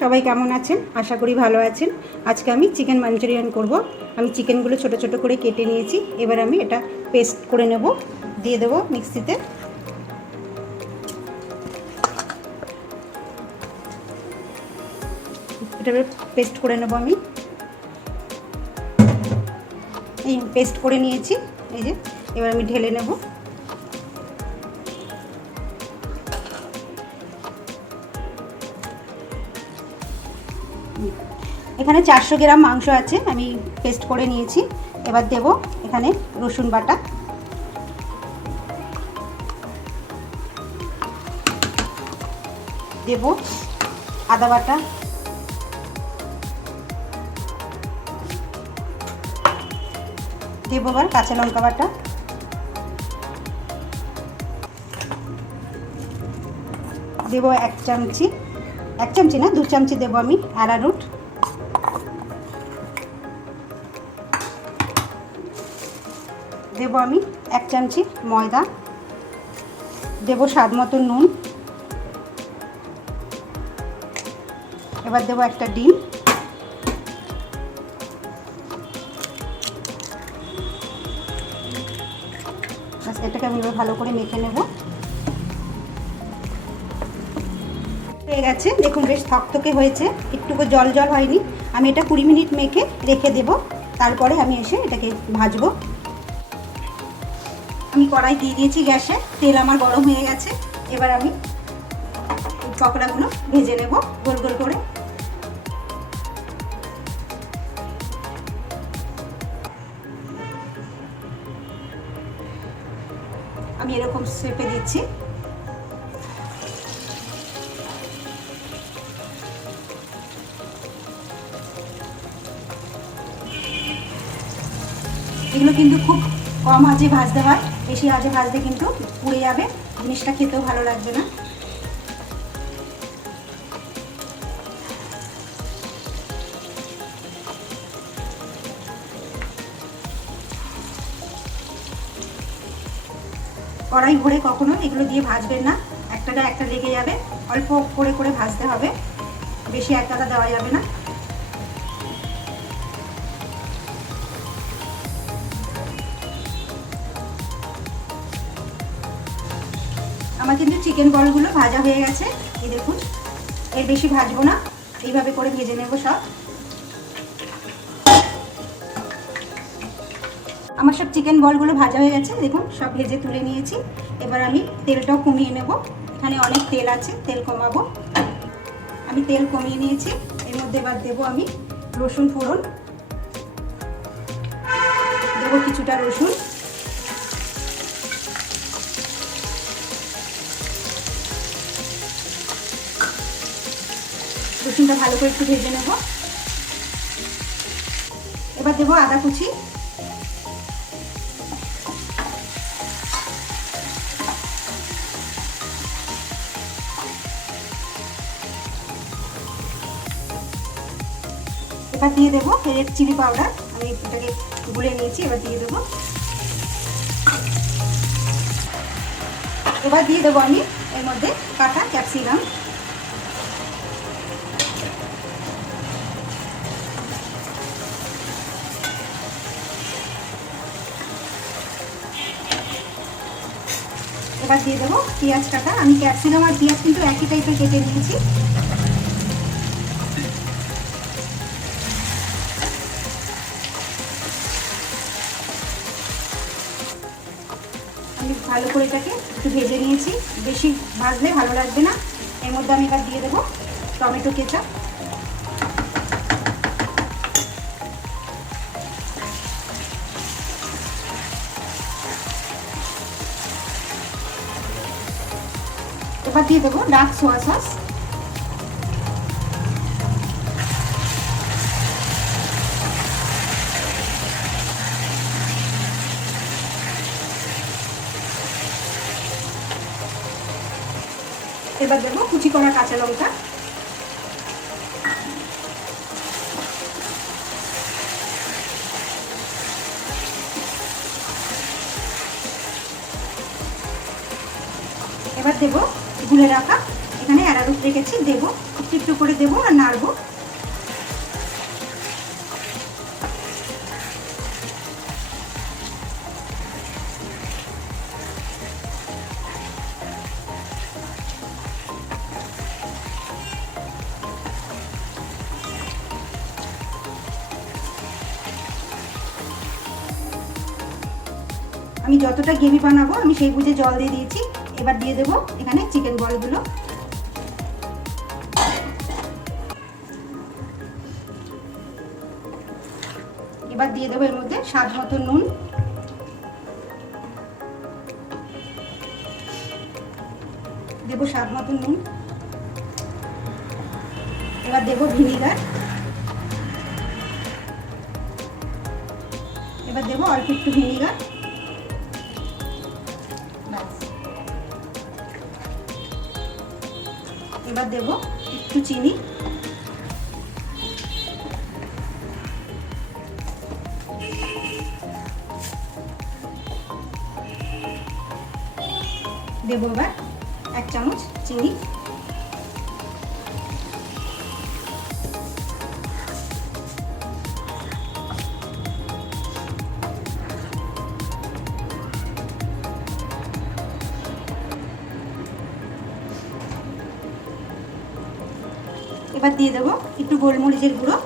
সবাই কেমন আছেন? আশা করি ভালো আছেন। আজকে আমি চিকেন মাঞ্চুরিয়ান করব। আমি চিকেনগুলো ছোট ছোট করে কেটে নিয়েছি। এবার আমি এটা পেস্ট করে নেব, দিয়ে দেব মিক্সিতে। এটা পেস্ট করে নেব আমি। এই পেস্ট করে নিয়েছি, এই যে। এবার আমি ঢেলে নেব। এখানে 400 গ্রাম মাংস আছে, আমি পেস্ট করে নিয়েছি। এবার দেব এখানে রসুন বাটা, দেব আদা বাটা, দেব আবার কাঁচা লঙ্কা বাটা, দেব এক চামচি না 2 চামচি দেব আমি অ্যারারুট, দেব আমি 1 চামচি ময়দা, দেব স্বাদ মতো নুন, এবার দেব একটা ডিম, এটাকে আমি ভালো করে মেখে নেব। হয়ে গেছে, দেখুন বেশ থকথকে হয়েছে, একটুকু জল জল হয়নি। আমি এটা 20 মিনিট মেখে রেখে দেব, তারপরে আমি এসে এটাকে ভাজবো। আমি কড়াই দিয়ে দিয়েছি গ্যাসে, তেল আমার গরম হয়ে গেছে। এবার আমি পকোড়াগুলো ভেজে নেব গোল গোল করে। আমি এরকম শেপে দিচ্ছি। এগুলো কিন্তু খুব কম আঁচে ভাজতে হয়, বেশি আঁচে ভাজলে কিন্তু পুড়ে যাবে, জিনিসটা খেতেও ভালো লাগবে না। কড়াই ভরে কখনো এগুলো দিয়ে ভাজবেন না, একটাটা একটা লেগে যাবে। অল্প করে করে ভাজতে হবে, বেশি একটাটা দেওয়া যাবে না। আমার কিন্তু চিকেন বলগুলো ভাজা হয়ে গেছে, এই দেখুন। এর বেশি ভাজবো না, এইভাবে করে ভেজে নেব সব। আমার সব চিকেন বলগুলো ভাজা হয়ে গেছে, দেখুন সব ভেজে তুলে নিয়েছি। এবার আমি তেলটাও কমিয়ে নেব, এখানে অনেক তেল আছে, তেল কমাবো। আমি তেল কমিয়ে নিয়েছি। এর মধ্যে এবার দেবো আমি রসুন ফোড়ন, দেবো কিছুটা রসুন, রসুনটা ভালো করে একটু ভেজে নেব। এবার দেবো আদা কুচি, এবার দিয়ে দেবো রেড চিলি পাউডার, আমি এটাকে গুলে নিয়েছি, এবার দিয়ে দেবো। এবার দিয়ে দেবো আমি এর মধ্যে কাটা ক্যাপসিকাম, এবার দিয়ে দেবো পেঁয়াজ কাটা। আমি ক্যাপসিকাম আর পেঁয়াজ কিন্তু একই টাইপের কেটে নিয়েছি। আমি ভালো করে এটাকে একটু ভেজে নিয়েছি, বেশি ভাজলে ভালো লাগবে না। এর মধ্যে আমি এবার দিয়ে দেবো টমেটো কেচাপ, এবার দিয়ে দেবো ডার্ক সোয়া সস, এবার দেবো কুচি করা কাঁচা লঙ্কা, এবার দেবো গুলে রাখা, এখানে অ্যারারুট রেখেছি, দেবো একটু একটু করে দেবো আর নাড়বো। আমি যতটা গ্রেভি বানাবো আমি সেই বুঝে জল দিয়ে দিয়েছি। এবার দিয়ে দেবো এখানে চিকেন বলগুলো। এবার দিয়ে দেবো এর মধ্যে স্বাদ মতো নুন, দেবো স্বাদ মতো নুন। এবার দেবো ভিনিগার, এবার দেবো অল্প একটু ভিনিগার। এবার দেবো একটু চিনি, দেবো এবার 1 চামচ চিনি। এবার দিয়ে দেবো একটু গোলমরিচের গুঁড়ো,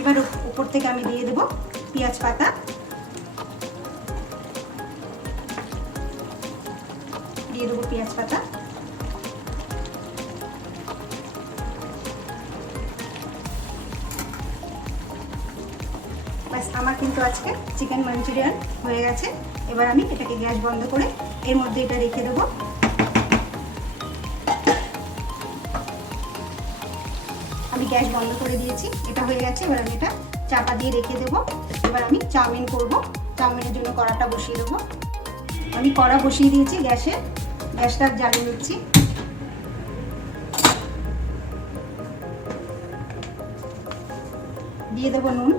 এবার উপর থেকে আমি দিয়ে দেবো পেঁয়াজ পাতা, দিয়ে দেবো পেঁয়াজ পাতা। ব্যাস আমার কিন্তু আজকে চিকেন মাঞ্চুরিয়ান হয়ে গেছে। এবার আমি এটাকে গ্যাস বন্ধ করে এর মধ্যে এটা রেখে দেবো। আমি গ্যাস বন্ধ করে দিয়েছি, এটা হয়ে গেছে। এবার আমি এটা চাপা দিয়ে রেখে দেবো। এবার আমি চাউমিন করব। চাউমিনের জন্য কড়াটা বসিয়ে দেবো। আমি কড়া বসিয়ে দিয়েছি গ্যাসে, গ্যাসটা জ্বালিয়ে নিচ্ছি। দিয়ে দেবো নুন,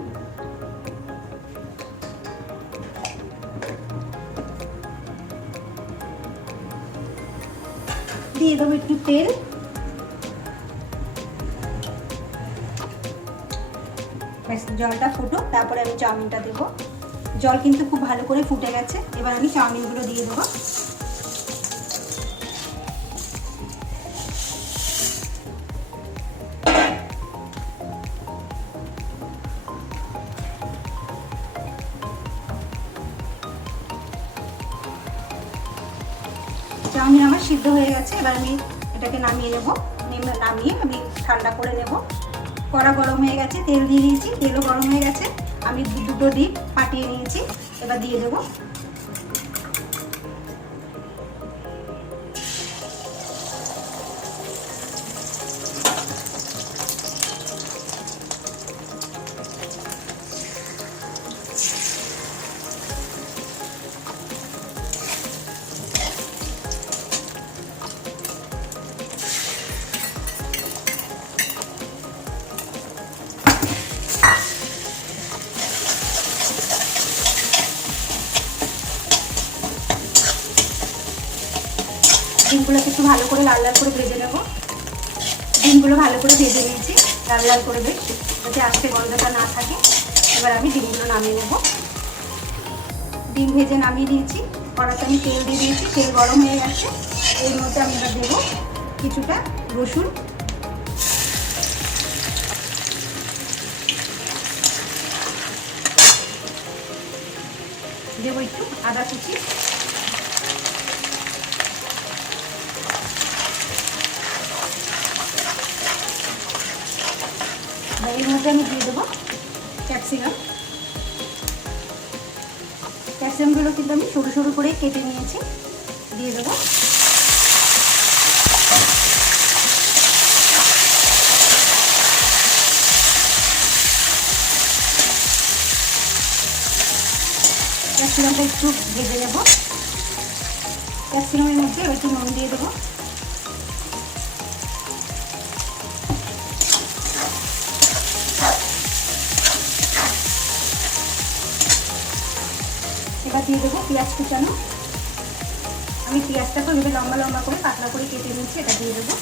দিয়ে দেবো একটু তেল, জলটা ফুটো, তারপরে আমি চাউমিনটা দেবো। জল কিন্তু খুব ভালো করে ফুটে গেছে। এবার আমি চাউমিনগুলো দিয়ে দেবো। চাউমিন আমার সিদ্ধ হয়ে গেছে। এবার আমি এটাকে নামিয়ে নেব। নামিয়ে আমি ঠান্ডা করে নেব। কড়া গরম হয়ে গেছে, তেল দিয়ে দিয়েছি, তেলও গরম হয়ে গেছে। আমি দুটো ডিম ফাটিয়ে নিয়েছি, এবার দিয়ে দেবো। ডিমগুলোকে একটু ভালো করে লাল লাল করে ভেজে নেব। ডিমগুলো ভালো করে ভেজে নিয়েছি লাল লাল করে, বেশ যাতে আজকে গন্ধটা না থাকে। এবার আমি ডিমগুলো নামিয়ে নেব। ডিম ভেজে নামিয়ে দিয়েছি। কড়াতে আমি তেল দিয়ে দিয়েছি, তেল গরম হয়ে গেছে। এর মধ্যে আমি এবার দেবো কিছুটা রসুন, দেবো একটু আদা কুচি, এর মধ্যে আমি দিয়ে দেবো ক্যাপসিকাম। ক্যাপসিকামগুলো কিন্তু আমি সরু সরু করে কেটে নিয়েছি, দিয়ে দেবো। ক্যাপসিকামটা একটু ভেজে নেব। ক্যাপসিকামের মধ্যে একটু নুন দিয়ে দেবো। এবার দিয়ে দেবো পেঁয়াজ কুচানো। আমি পেঁয়াজটাকে ওইভাবে লম্বা লম্বা করে পাতলা করে কেটে নিচ্ছি, এটা দিয়ে দেবো।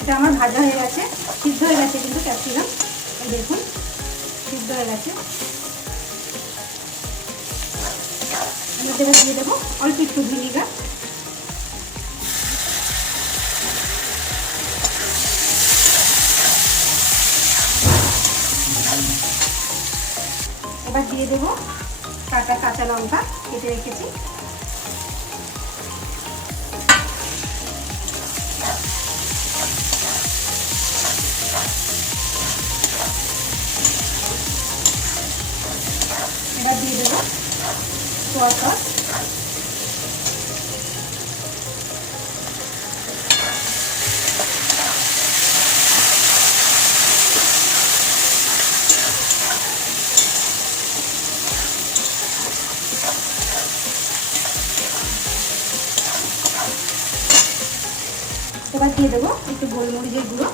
এটা আমার ভাজা হয়ে গেছে, সিদ্ধ হয়ে গেছে কিন্তু ক্যাপসিকাম, এই দেখুন সিদ্ধ হয়ে গেছে। এবার দিয়ে দেবো অল্প একটু ভিনিগার। এবার দিয়ে দেবো কাটা কাঁচা লঙ্কা কেটে রেখেছি। এবার দিয়ে দেবো সোয়া সস। এবার দিয়ে দেবো একটু গোলমরিচের গুঁড়ো।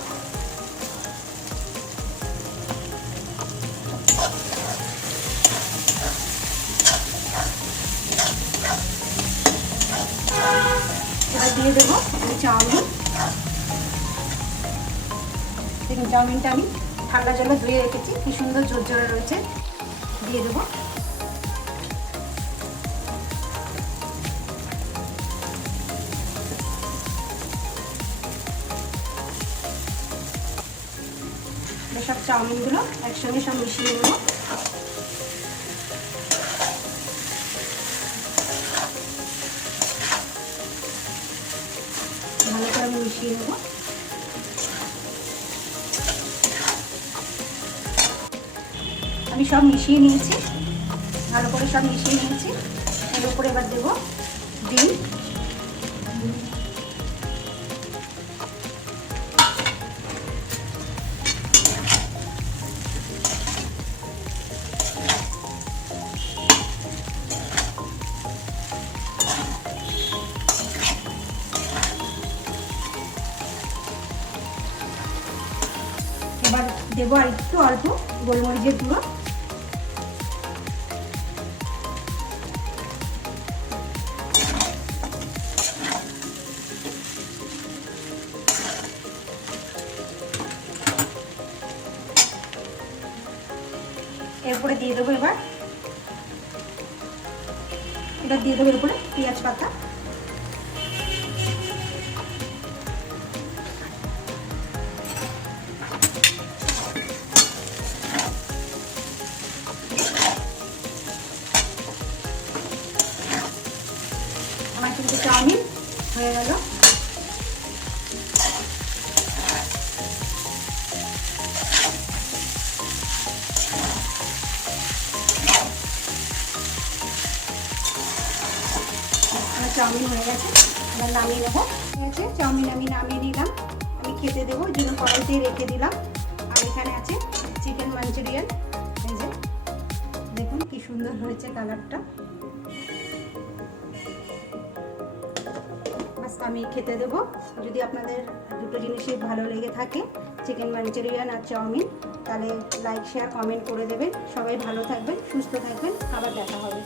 এবার দিয়ে দেবো চাউমিন। দেখুন চাউমিনটা আমি ঠান্ডা জলে ধুয়ে রেখেছি, কি সুন্দর ঝরঝরে রয়েছে। দিয়ে দেবো। সব চাউমিনগুলো একসঙ্গে সব মিশিয়ে নেব। ভালো করে আমি মিশিয়ে নেব। আমি সব মিশিয়ে নিয়েছি, ভালো করে সব মিশিয়ে নিয়েছি। এর উপরে এবার দেবো ডিম। এবার দেবো আর একটু অল্প গোলমরিচের গুঁড়ো। এরপরে দিয়ে দেবো এবার দিয়ে দেবো এরপরে পেঁয়াজ পাতা। আমার কিন্তু চাউমিন হয়ে গেল। চাউমিন হয়ে গেছে, এবার নামিয়ে নেবো। হয়েছে চাউমিন আমি নামিয়ে নিলাম, আমি খেতে দেবো, ওই জন্য কড়াইতে রেখে দিলাম। আর এখানে আছে চিকেন মাঞ্চুরিয়ান, এই যে দেখুন কি সুন্দর হয়েছে কালারটা। বাস আমি খেতে দেবো। যদি আপনাদের দুটো জিনিসই ভালো লেগে থাকে, চিকেন মাঞ্চুরিয়ান আর চাউমিন, তাহলে লাইক শেয়ার কমেন্ট করে দেবেন। সবাই ভালো থাকবেন, সুস্থ থাকবেন, আবার দেখা হবে।